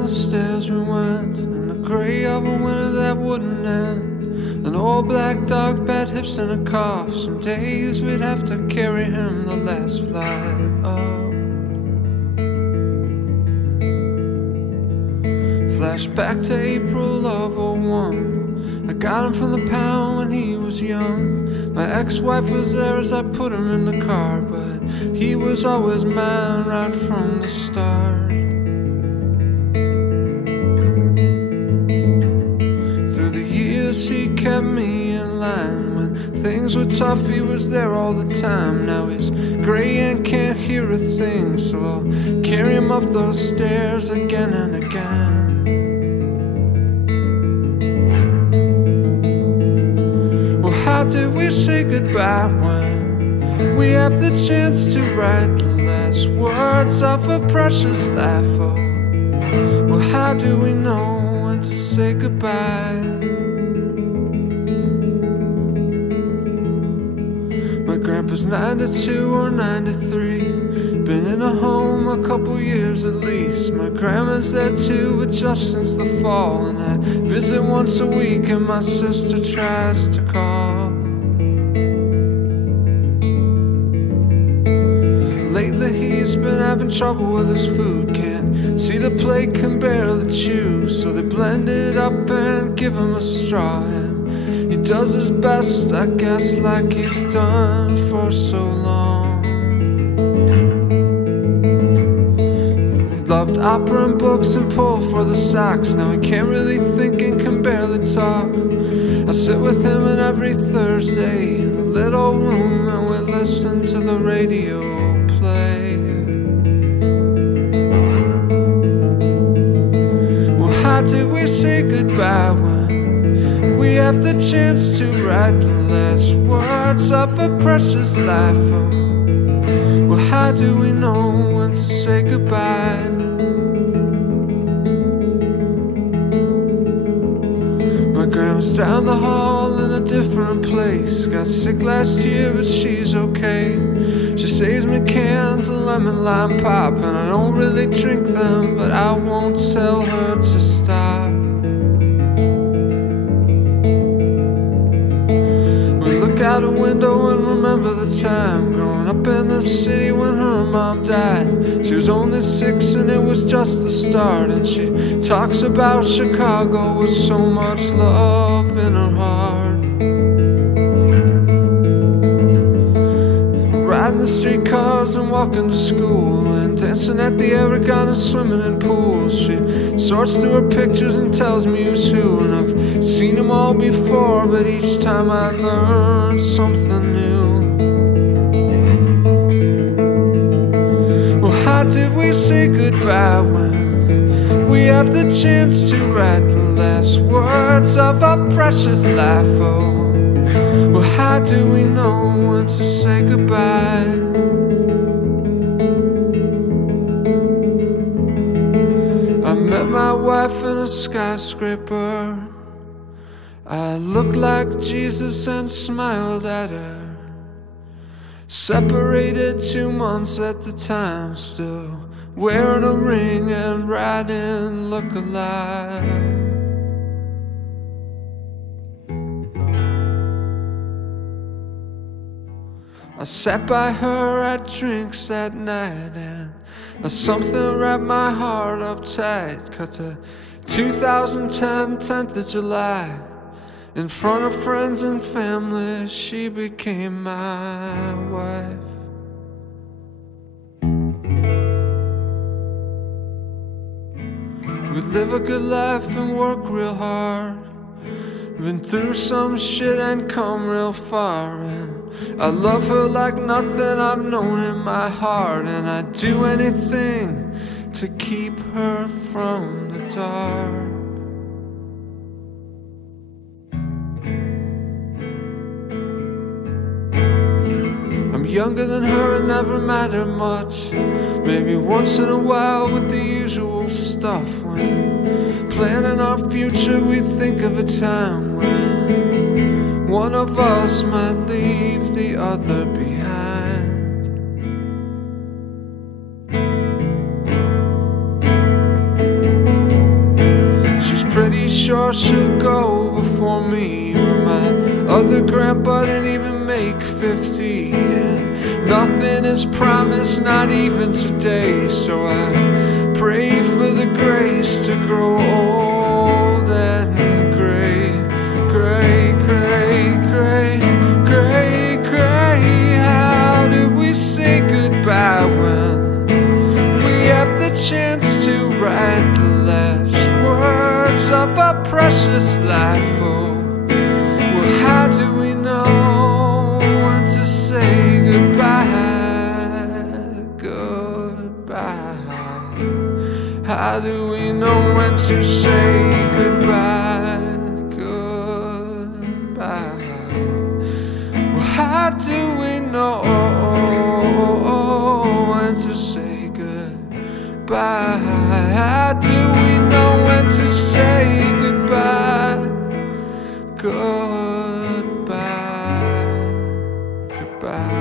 the stairs we went, in the grey of a winter that wouldn't end. An old black dog, bad hips and a cough. Some days we'd have to carry him the last flight up. Flashback to April of '01. I got him from the pound when he was young. My ex-wife was there as I put him in the car, but he was always mine right from the start. Through the years he kept me in line. When things were tough he was there all the time. Now he's gray and can't hear a thing, so I'll carry him up those stairs again and again. How do we say goodbye when we have the chance to write the last words of a precious life? Oh, well, how do we know when to say goodbye? My grandpa's 92 or 93, been in a home a couple years at least. My grandma's there too, but just since the fall, and I visit once a week and my sister tries to call. Lately he's been having trouble with his food, can't see the plate, can barely chew, so they blend it up and give him a straw, and he does his best, I guess, like he's done for so long. He loved opera and books and pulled for the sax. Now he can't really think and can barely talk. I sit with him and every Thursday in a little room, and we listen to the radio play. Well, how do we say goodbye when we have the chance to write the last words of a precious life? Oh, well, how do we know when to say goodbye? My grandma's down the hall in a different place. Got sick last year, but she's okay. She saves me cans of lemon lime pop, and I don't really drink them, but I won't tell her to stop. We look out a window and remember the time growing up in the city when her mom died. She was only 6 and it was just the start, and she talks about Chicago with so much love in her heart. Riding the streetcars and walking to school, and dancing at the Aragon and swimming in pools. She sorts through her pictures and tells me who's who, and I've seen them all before, but each time I learn something new. Well, how did we say goodbye when we have the chance to write the last words of our precious life? Oh, well, how do we know when to say goodbye? I met my wife in a skyscraper. I looked like Jesus and smiled at her. Separated 2 months at the time, still wearing a ring and riding look-alike. I sat by her at drinks that night, and something wrapped my heart up tight. Cut to 2010, 10th of July. In front of friends and family, she became my wife. We live a good life and work real hard. Been through some shit and come real far, and I love her like nothing I've known in my heart, and I'd do anything to keep her from the dark. I'm younger than her and never mattered much. Maybe once in a while with the usual stuff. When planning our future we think of a time when one of us might leave the other behind. sure she'll go before me, when my other grandpa didn't even make 50, and nothing is promised, not even today. So I pray for the grace to grow old and gray, gray, gray, gray, gray, gray. How did we say goodbye when we have the chance to write the last words of our precious life? Oh, well, how do we know when to say goodbye, goodbye? How do we know when to say goodbye, goodbye? Well, how do we know when to say goodbye? How do we know when to say goodbye, goodbye, goodbye?